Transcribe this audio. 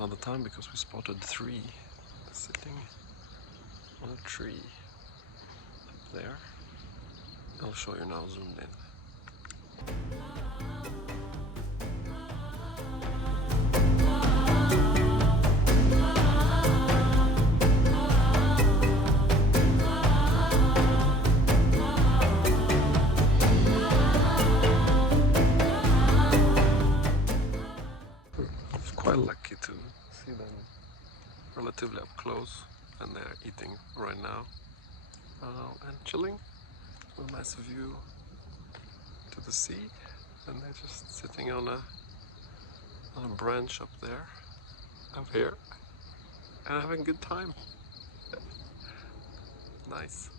another time because we spotted 3 sitting on a tree up there. I'll show you now zoomed in. I was quite lucky to see them relatively up close, and they're eating right now and chilling with a nice view to the sea, and they're just sitting on a branch up there, up here, and having a good time. Nice.